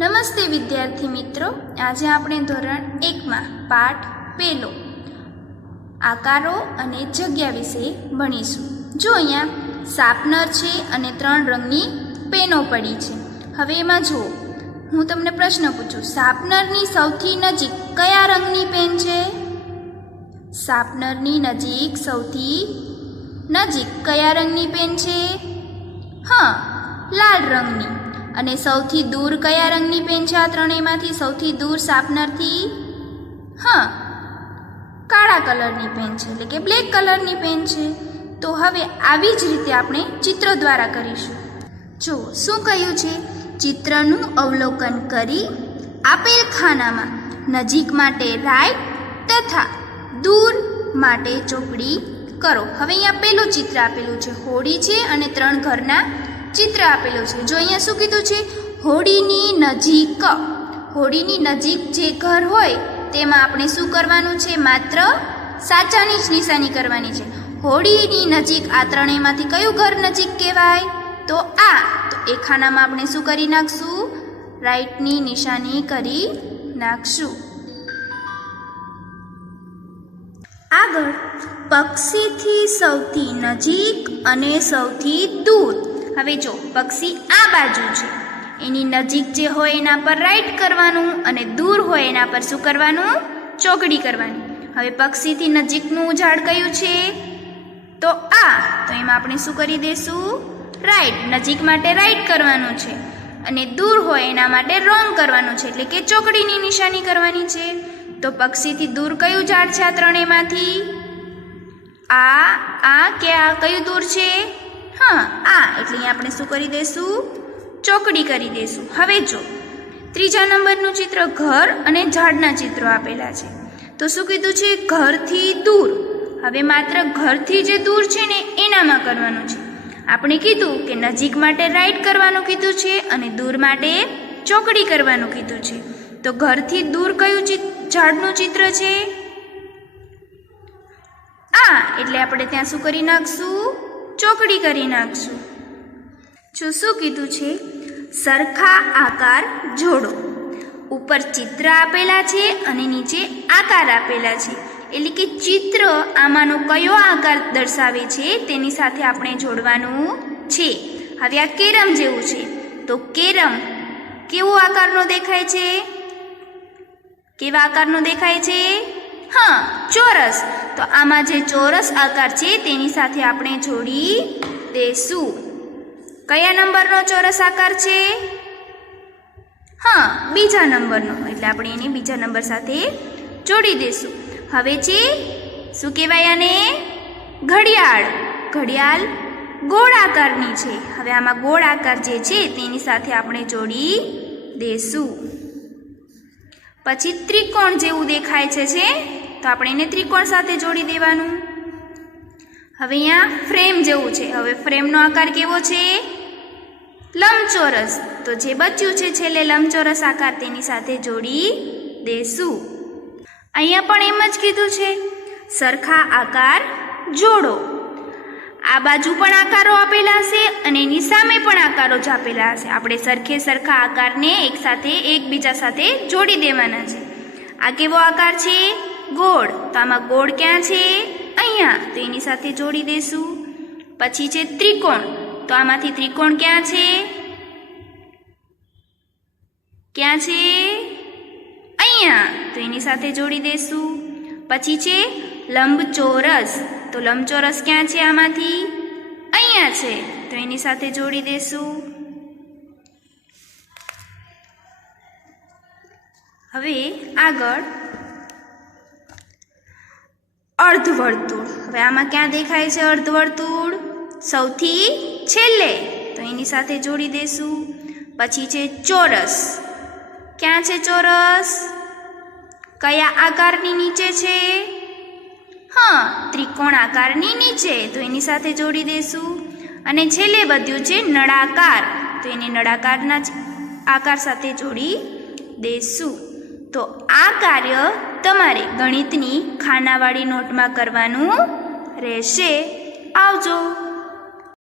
નમસ્તે વિદ્યાર્થી મિત્રો, આજે આપણે ધોરણ 1માં પાઠ પહેલો આકારો અને જગ્યા વિશે ભણીશું। જો અહીંયા શાર્પનર છે અને 3 રંગની પેનો પડી છે। હવે એમાં જુઓ, હું તમને પ્રશ્ન પૂછું, શાર્પનરની સૌથી નજીક કયા રંગની પેન છે? શાર્પનરની નજીક સૌથી નજીક કયા રંગની પેન છે? હા, લાલ રંગની। અને સૌથી દૂર કયા રંગની પેન છે? આ ત્રણેયમાંથી સૌથી દૂર શાર્પનરથી? હા, કાળા કલરની પેન છે, એટલે કે બ્લેક કલરની પેન છે। તો હવે આવી જ રીતે આપણે ચિત્ર દ્વારા કરીશું। જુઓ શું કહ્યું છે, ચિત્રનું અવલોકન કરી આપેલ ખાનામાં નજીક માટે રાઈટ તથા દૂર માટે ચોકડી કરો। હવે અહીંયા પેલું ચિત્ર આપેલું છે, હોડી છે અને 3 ઘરના ચિત્ર આપેલું છે। જો અહીંયા શું કીધું છે, હોડીની નજીક, હોડીની નજીક જે ઘર હોય તેમાં આપણે શું કરવાનું છે? માત્ર સાચાની જ નિશાની કરવાની છે। હોડીની નજીક આ ત્રણેયમાંથી કયું ઘર નજીક કહેવાય? તો આ। તો એ ખાનામાં આપણે શું કરી નાખશું? રાઈટની નિશાની કરી નાખશું। આગળ પક્ષીથી સૌથી નજીક અને સૌથી દૂર। હવે જો પક્ષી આ બાજુ છે, એની નજીક જે હોય એના પર રાઈટ કરવાનું અને દૂર હોય એના પર શું કરવાનું? ચોકડી કરવાની। હવે પક્ષીથી નજીકનું ઝાડ કયું છે? તો આ। તો એમાં આપણે શું કરી દઈશું? રાઈટ। નજીક માટે રાઈટ કરવાનું છે અને દૂર હોય એના માટે રોંગ કરવાનું છે, એટલે કે ચોકડીની નિશાની કરવાની છે। તો પક્ષીથી દૂર કયું ઝાડ છે આ ત્રણેયમાંથી? આ કે આ કયું દૂર છે? હા, આ। એટલે અહીંયા આપણે શું કરી દઈશું? ચોકડી કરી દઈશું। હવે જો ત્રીજા નંબરનું ચિત્ર, ઘર અને ઝાડના ચિત્રો આપેલા છે। તો શું કીધું છે? ઘરથી દૂર। હવે માત્ર ઘરથી જે દૂર છે ને એનામાં કરવાનું છે। આપણે કીધું કે નજીક માટે રાઈટ કરવાનું કીધું છે અને દૂર માટે ચોકડી કરવાનું કીધું છે। તો ઘરથી દૂર કયું ઝાડનું ચિત્ર છે? આ। એટલે આપણે ત્યાં શું કરી નાખશું? ચોકડી કરી નાખશું। જો શું કીધું છે? સરખા આકાર જોડો। ઉપર ચિત્ર આપેલા છે અને નીચે આકાર આપેલા છે, એટલે કે ચિત્ર આમાંનો કયો આકાર દર્શાવે છે તેની સાથે આપણે જોડવાનું છે। હવે આ કેરમ જેવું છે, તો કેરમ કેવો આકારનો દેખાય છે? કેવા આકારનો દેખાય છે? હા, ચોરસ। તો આમાં જે ચોરસ આકાર છે તેની સાથે આપણે જોડી દેશું। કયા નંબરનો ચોરસ આકાર છે? હા, બીજા નંબરનો, એટલે આપણે એને બીજા નંબર સાથે જોડી દેશું। હવે છે શું કહેવાય આને? ઘડિયાળ। ઘડિયાળ ગોળ આકારની છે। હવે આમાં ગોળ આકાર જે છે તેની સાથે આપણે જોડી દેશું। પછી ત્રિકોણ જેવું દેખાય છે તો આપણે એને ત્રિકોણ સાથે જોડી દેવાનું। હવે અહીંયા ફ્રેમ જેવું છે। હવે ફ્રેમનો આકાર કેવો છે? લંબચોરસ। તો જે બચ્યું છે છેલ્લે લંબચોરસ આકાર તેની સાથે જોડી દેશું। અહીંયા પણ એમ જ કીધું છે, સરખા આકાર જોડો। આ બાજુ પણ આકારો આપેલા હશે અને એની સામે પણ આકારો જ આપેલા હશે। આપણે સરખા આકારને એકબીજા સાથે જોડી દેવાના છે। આ કેવો આકાર છે? ગોળ। તો આમાં ગોળ ક્યાં છે? અહીંયા। તો એની સાથે જોડી દેશું। પછી છે ત્રિકોણ। તો આમાંથી ત્રિકોણ ક્યાં છે? ક્યાં છે? અહીંયા। તો એની સાથે જોડી દેશું। પછી છે લંબચોરસ। તો લંબચોરસ ક્યાં છે? આમાંથી અહીંયા છે। તો એની સાથે જોડી દેશું। હવે આગળ અર્ધવર્તુળ। હવે આમાં ક્યાં દેખાય છે અર્ધવર્તુળ? સૌથી છેલ્લે। તો એની સાથે જોડી દેશું। પછી છે ચોરસ। ક્યાં છે ચોરસ? કયા આકારની નીચે છે? હા, ત્રિકોણ આકારની નીચે। તો એની સાથે જોડી દેશું। અને છેલ્લે વધ્યું છે નળાકાર। તો એને નળાકારના આકાર સાથે જોડી દેશું। તો આ કાર્ય તમારે ગણિતની ખાનાવાળી નોટમાં કરવાનું રહેશે। આવજો।